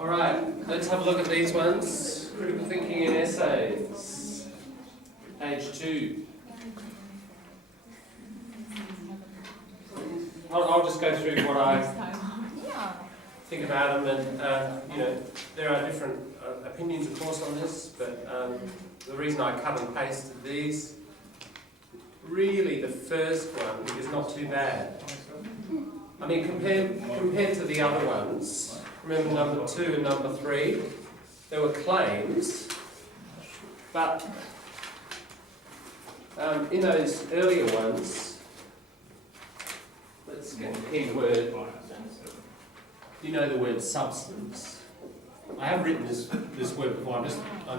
Alright, let's have a look at these ones. Critical thinking in essays. Page 2. I'll just go through what I think about them, and there are different opinions, of course, on this, but the reason I cut and pasted these, really the first one is not too bad. I mean, compared to the other ones, remember number 2 and number 3, there were claims, but in those earlier ones, let's get a key word. You know the word substance. I have written this word before. I'm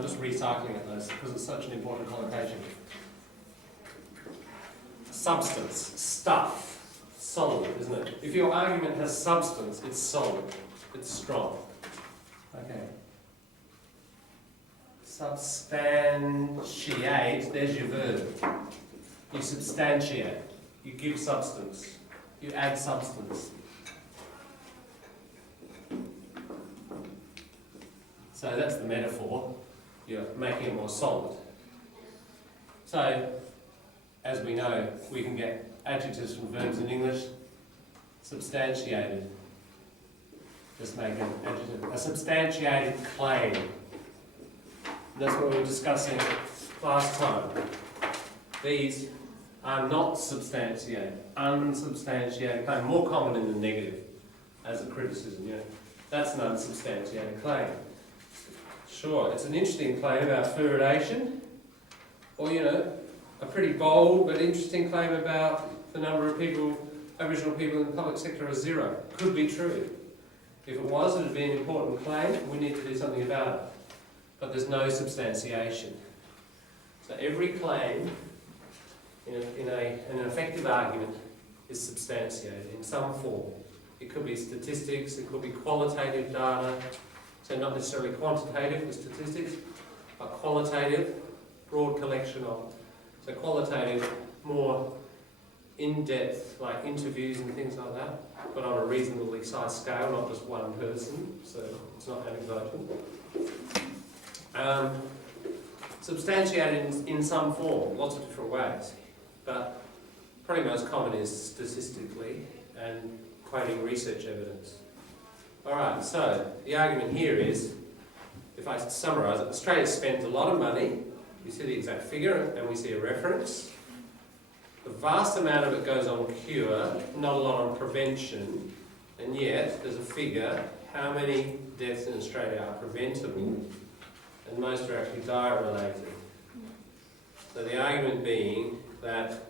just recycling it though, because it's such an important connotation. Substance, stuff, solid, isn't it? If your argument has substance, it's solid, it's strong. Okay. Substantiate. There's your verb. You substantiate. You give substance. You add substance. So that's the metaphor. You're making it more solid. So, as we know, we can get adjectives from verbs in English. Substantiated. Just make an adjective. A substantiated claim. That's what we were discussing last time. These are not substantiated. Unsubstantiated claim. More common in the negative as a criticism. That's an unsubstantiated claim. Sure, it's an interesting claim about fluoridation, or a pretty bold but interesting claim about the number of people, Aboriginal people in the public sector are 0. Could be true. If it was, it would be an important claim. We need to do something about it. But there's no substantiation. So every claim in an effective argument is substantiated in some form. It could be statistics, it could be qualitative data, so not necessarily quantitative with statistics, but qualitative, broad collection of. So qualitative, more in-depth, like interviews and things like that, but on a reasonably sized scale, not just one person, so it's not anecdotal. Substantiated in some form, lots of different ways, but probably most common is statistically and quoting research evidence. Alright, so the argument here is, if I summarise it, Australia spends a lot of money, we see the exact figure and we see a reference. The vast amount of it goes on cure, not a lot on prevention, and yet there's a figure, how many deaths in Australia are preventable, and most are actually diet related. So the argument being that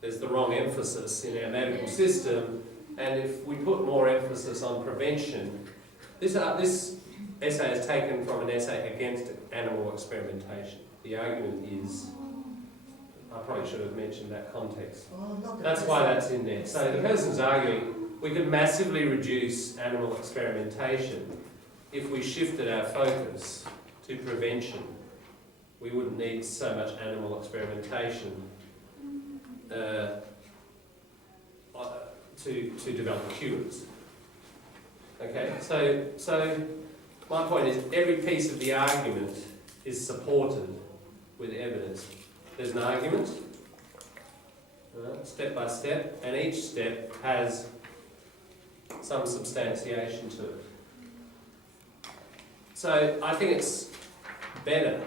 there's the wrong emphasis in our medical system, and if we put more emphasis on prevention, this essay is taken from an essay against animal experimentation. The argument is, I probably should have mentioned that context. That's why that's in there. So the person's arguing we could massively reduce animal experimentation if we shifted our focus to prevention. We wouldn't need so much animal experimentation to develop cures. Okay, so my point is every piece of the argument is supported with evidence. There's an argument, step by step, and each step has some substantiation to it. So I think it's better.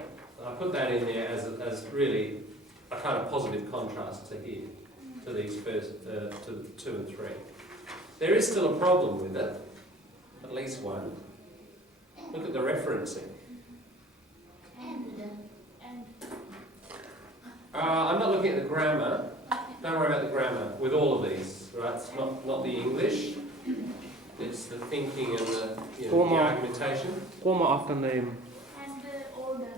I put that in there as really a kind of positive contrast to here, to these first, to 2 and 3. There is still a problem with it, at least one. Look at the referencing. I'm not looking at the grammar. Don't worry about the grammar with all of these, right? It's not the English. It's the thinking and the argumentation. Comma after name. And the order.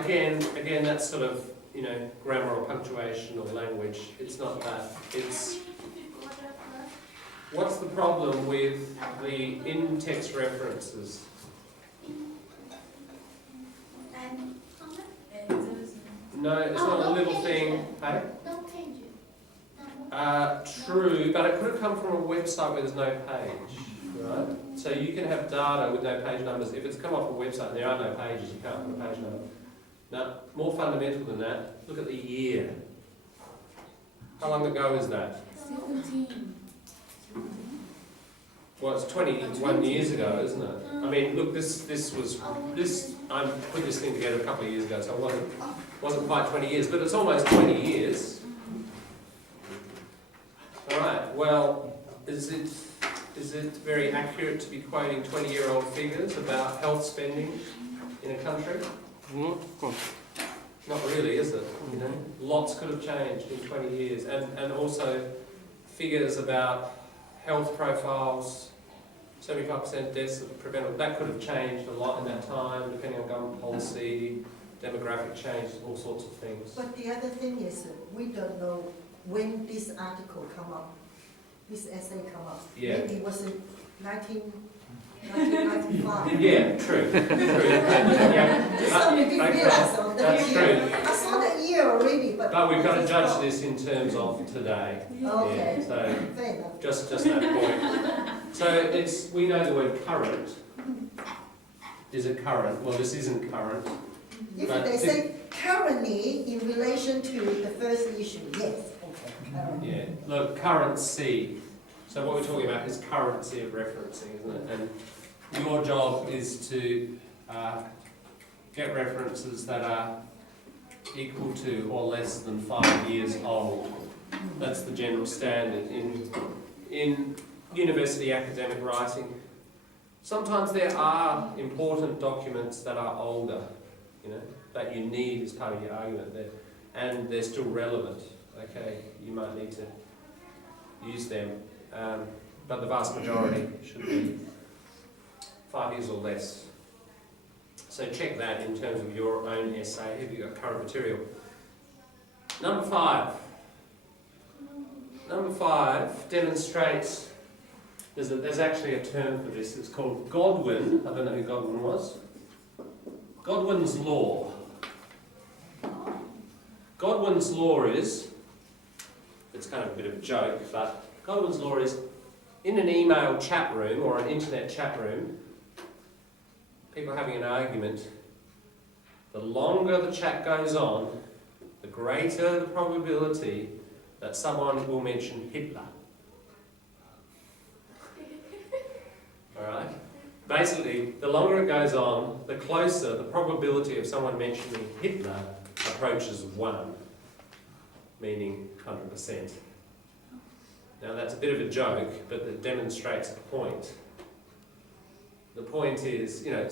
Again, that's sort of grammar or punctuation or language. It's not that. It's what's the problem with the in-text references? No, it's not a little thing. Hey? Don't change it. True, but it could have come from a website where there's no page, right? So you can have data with no page numbers. If it's come off a website and there are no pages, you can't put a page number. Now, more fundamental than that, look at the year. How long ago is that? 17. Well, it's 21 years ago, isn't it? I mean, look, I put this thing together a couple of years ago, so it wasn't quite 20 years, but it's almost 20 years. All right. Well, is it very accurate to be quoting 20-year-old figures about health spending in a country? Not really, is it? You know, lots could have changed in 20 years, and also figures about health profiles. 75% deaths preventable. That could have changed a lot in that time, depending on government policy, demographic change, all sorts of things. But the other thing is, we don't know when this article come up, this essay come up. Yeah. Maybe it was in 1995. Yeah, true. Yeah. It's not a big deal, so That's true. I saw the year already, but We've got to judge this in terms of today. Okay. Yeah, so fair enough. just that point. So we know the word current. Is it current? Well, this isn't current. If But they say currently in relation to the first issue, yes, okay, current. Yeah, look, currency. So what we're talking about is currency of referencing, isn't it? And your job is to get references that are equal to or less than 5 years old. That's the general standard in university academic writing. Sometimes there are important documents that are older, you know, that you need as part of your argument there, and they're still relevant. Okay, you might need to use them, but the vast majority should be 5 years or less. So check that in terms of your own essay, if you've got current material. Number 5. Number 5 demonstrates, there's actually a term for this, it's called Godwin. I don't know who Godwin was. Godwin's law. Godwin's law is, it's kind of a bit of a joke, but Godwin's law is, in an email chat room or an internet chat room, people having an argument, the longer the chat goes on, the greater the probability that someone will mention Hitler. Alright? Basically, the longer it goes on, the closer the probability of someone mentioning Hitler approaches 1, meaning 100%. Now that's a bit of a joke, but it demonstrates the point. The point is, you know,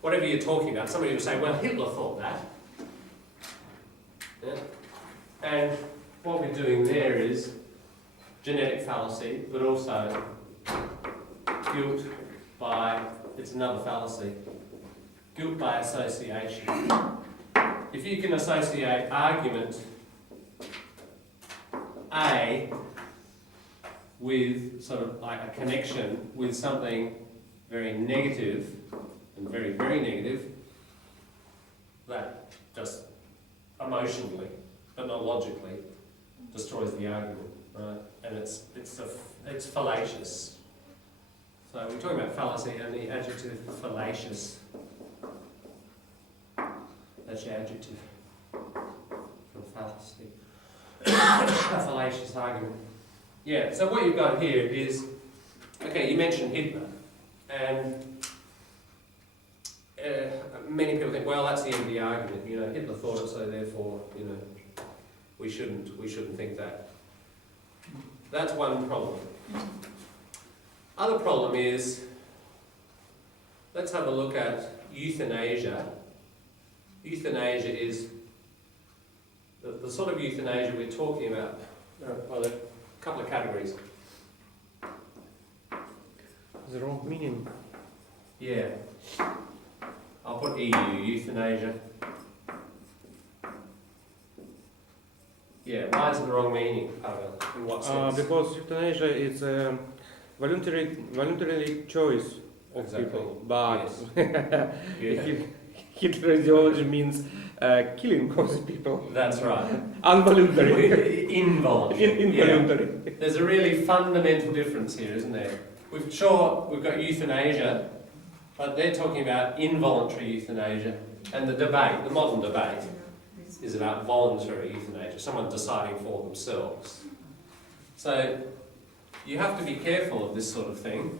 whatever you're talking about, somebody will say, well, Hitler thought that. Yeah? And what we're doing there is genetic fallacy, but also guilt by, it's another fallacy, guilt by association. If you can associate argument A with sort of like a connection with something very negative and very, very negative, that just emotionally, but not logically, destroys the argument, right? And it's fallacious. So we're talking about fallacy and the adjective fallacious. That's your adjective from fallacy. A fallacious argument. Yeah, so what you've got here is, okay, you mentioned Hitler, and many people think, well, that's the end of the argument. You know, Hitler thought it, so therefore, you know, we shouldn't think that. That's one problem. Other problem is, let's have a look at euthanasia. Euthanasia is the sort of euthanasia we're talking about. Well, there are a couple of categories. The wrong meaning. Yeah. I'll put EU, euthanasia. Yeah, why is it the wrong meaning, Pavel? In what sense? Because euthanasia is a voluntary choice of Exactly. people, but Yes. Yeah. Hitler ideology means killing of people. That's right. Involuntary. Involuntary. Involuntary. Yeah. There's a really fundamental difference here, isn't there? We've got euthanasia, but they're talking about involuntary euthanasia, and the modern debate, is about voluntary euthanasia, someone deciding for themselves. So you have to be careful of this sort of thing,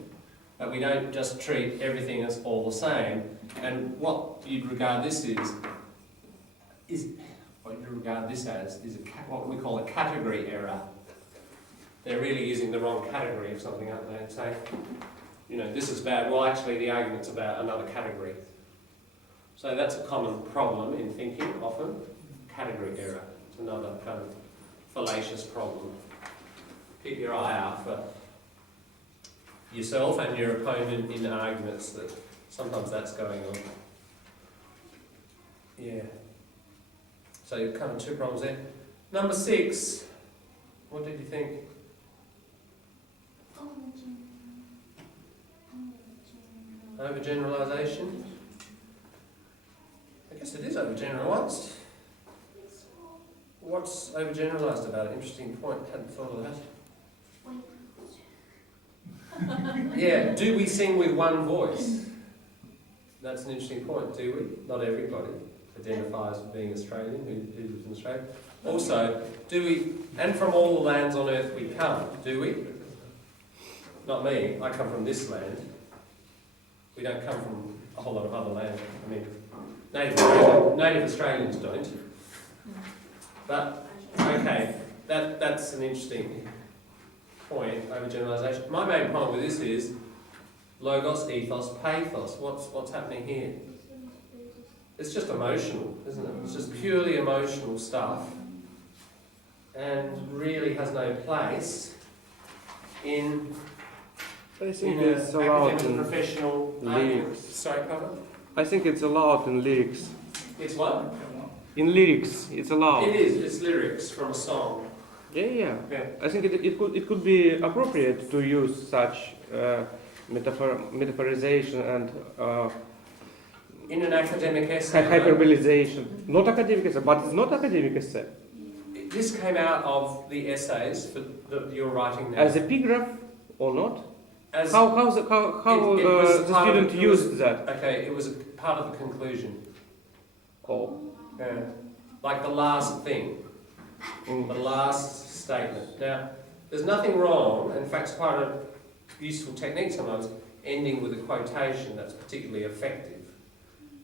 that we don't just treat everything as all the same. And what you'd regard this is what we call a category error. They're really using the wrong category of something, aren't they? And say, this is bad. Well, actually, the argument's about another category. So that's a common problem in thinking, often. Category error. It's another kind of fallacious problem. Keep your eye out for yourself and your opponent in arguments that sometimes that's going on. Yeah. So you've covered 2 problems there. Number 6. What did you think? Overgeneralisation? I guess it is overgeneralised. What's overgeneralised about it? Interesting point. Hadn't thought of that. Yeah, do we sing with one voice? That's an interesting point, do we? Not everybody identifies as being Australian, who lives in Australia. Also, do we, and from all the lands on earth we come, do we? Not me, I come from this land. We don't come from a whole lot of other land. I mean, native Australians don't. But, okay, that's an interesting point, overgeneralisation. My main point with this is logos, ethos, pathos. What's happening here? It's just emotional, isn't it? It's just purely emotional stuff and really has no place in I think an it's allowed academic in professional lyrics. Sorry, pardon? I think it's allowed in lyrics. It's what? In lyrics, it's allowed. It is. It's lyrics from a song. Yeah. Yeah. I think it could be appropriate to use such metaphorization and In an academic essay. hyperbolization. Not academic essay, but it's not academic essay. This came out of the essays that you're writing now. As epigraph or not? As How the student used that? Okay, it was a part of the conclusion. Oh. Yeah. Like the last thing. The last statement. Now, there's nothing wrong, in fact it's quite a useful technique sometimes, ending with a quotation that's particularly effective.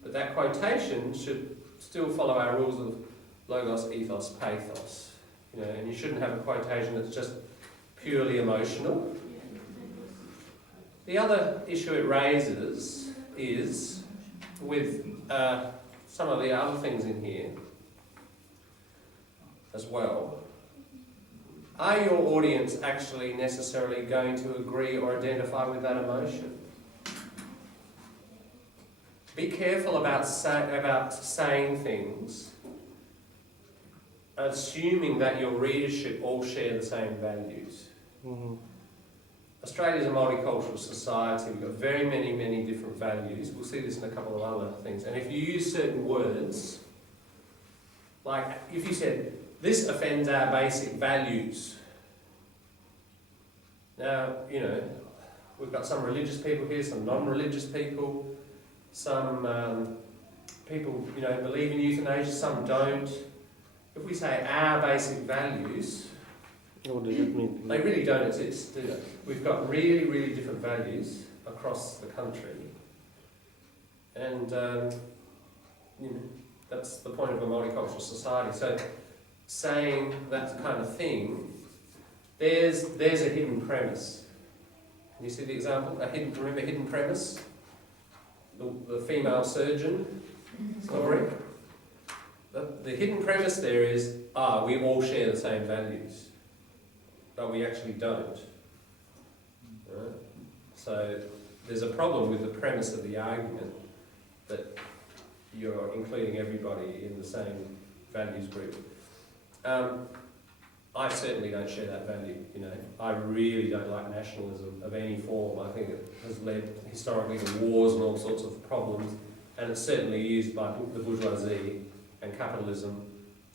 But that quotation should still follow our rules of logos, ethos, pathos. And you shouldn't have a quotation that's just purely emotional. The other issue it raises is with some of the other things in here as well. Are your audience actually necessarily going to agree or identify with that emotion? Be careful about saying things assuming that your readership all share the same values. Mm-hmm. Australia is a multicultural society. We've got very many different values. We'll see this in a couple of other things. And if you use certain words, like if you said, this offends our basic values. Now, we've got some religious people here, some non-religious people, some people, believe in euthanasia, some don't. If we say our basic values, What does it mean? they really don't exist, do they? We've got really different values across the country. And, that's the point of a multicultural society. So saying that kind of thing, there's a hidden premise. Can you see the example? Remember hidden premise? The female surgeon story? The hidden premise there is, we all share the same values. But we actually don't. Right? So there's a problem with the premise of the argument that you're including everybody in the same values group. I certainly don't share that value. I really don't like nationalism of any form. I think it has led historically to wars and all sorts of problems, and it's certainly used by the bourgeoisie and capitalism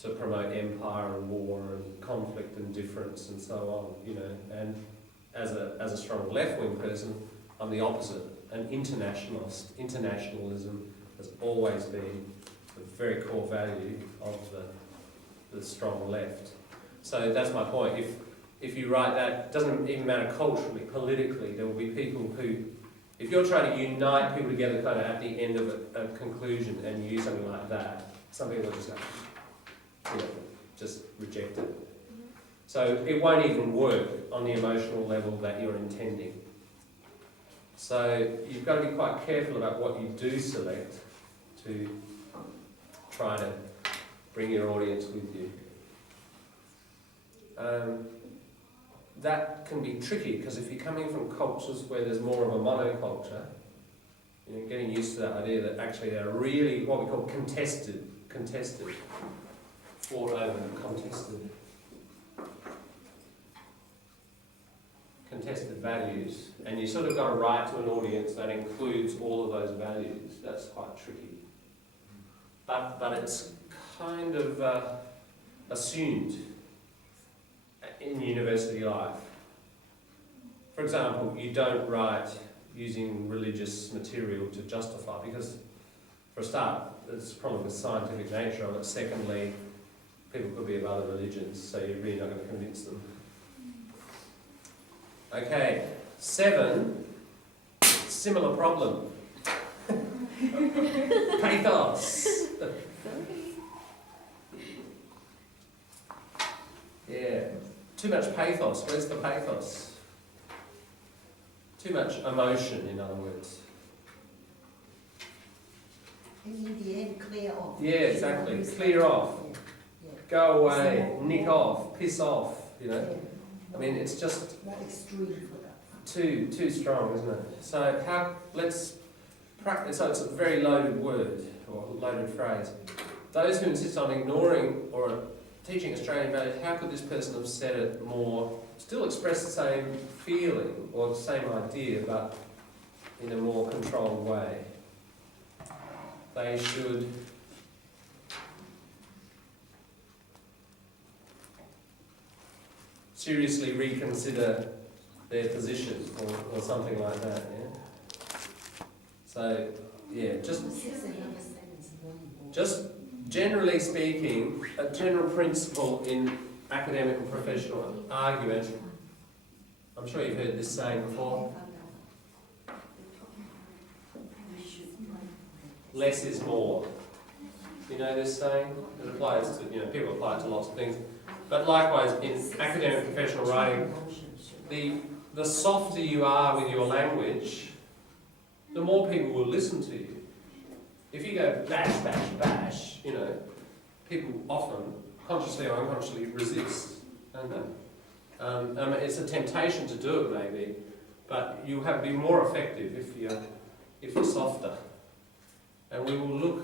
to promote empire and war and conflict and difference and so on, you know. And as a strong left-wing person, I'm the opposite, an internationalist. Internationalism has always been a very core value of the strong left. So that's my point. If you write that, it doesn't even matter culturally, politically, there will be people who, if you're trying to unite people together kind of at the end of a conclusion and you use something like that, some people will just go, you know, just reject it. So it won't even work on the emotional level that you're intending. So you've got to be quite careful about what you do select to try to bring your audience with you. That can be tricky because if you're coming from cultures where there's more of a monoculture, you know, getting used to that idea that actually they're really what we call contested, fought over, contested values, and you sort of got to write to an audience that includes all of those values. That's quite tricky. But it's kind of assumed in university life. For example, you don't write using religious material to justify, because for a start, it's probably the scientific nature of it. Secondly, people could be of other religions, so you're really not going to convince them. Okay, 7, similar problem. Pathos. Yeah, too much pathos. Where's the pathos? Too much emotion, in other words. And in the end, clear off. Yeah, exactly. Clear off. Yeah. Go away. Nick off. Piss off. You Yeah. know. I mean, it's just More extreme for that. too strong, isn't it? So let's practice. So it's a very loaded word or loaded phrase. Those who insist on ignoring or teaching Australian values, how could this person have said it more, still express the same feeling or the same idea, but in a more controlled way? They should seriously reconsider their position or something like that, yeah? So, yeah, just generally speaking, a general principle in academic and professional argument, I'm sure you've heard this saying before, less is more. You know this saying? It applies to, you know, people apply it to lots of things. But likewise, in academic and professional writing, the softer you are with your language, the more people will listen to you. If you go bash, bash, bash, you know, people often, consciously or unconsciously, resist, don't they? It's a temptation to do it maybe, but you have to be more effective if you're softer. And we will look,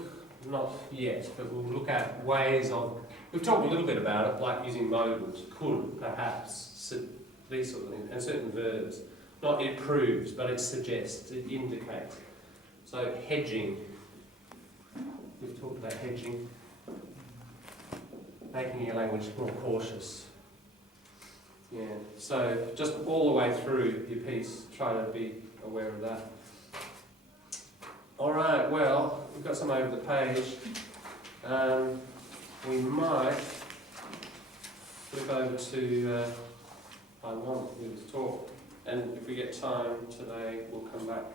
not yet, but we'll look at ways of, we've talked a little bit about it, like using modals, could, perhaps, these sort of things, and certain verbs. Not it proves, but it suggests, it indicates. So hedging, we've talked about hedging, making your language more cautious. Yeah, so just all the way through your piece, try to be aware of that. Alright, well, we've got some over the page. We might flip over to Taiwan with the talk. And if we get time today, we'll come back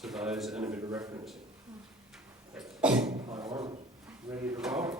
to those and a bit of reference. Taiwan, ready to roll?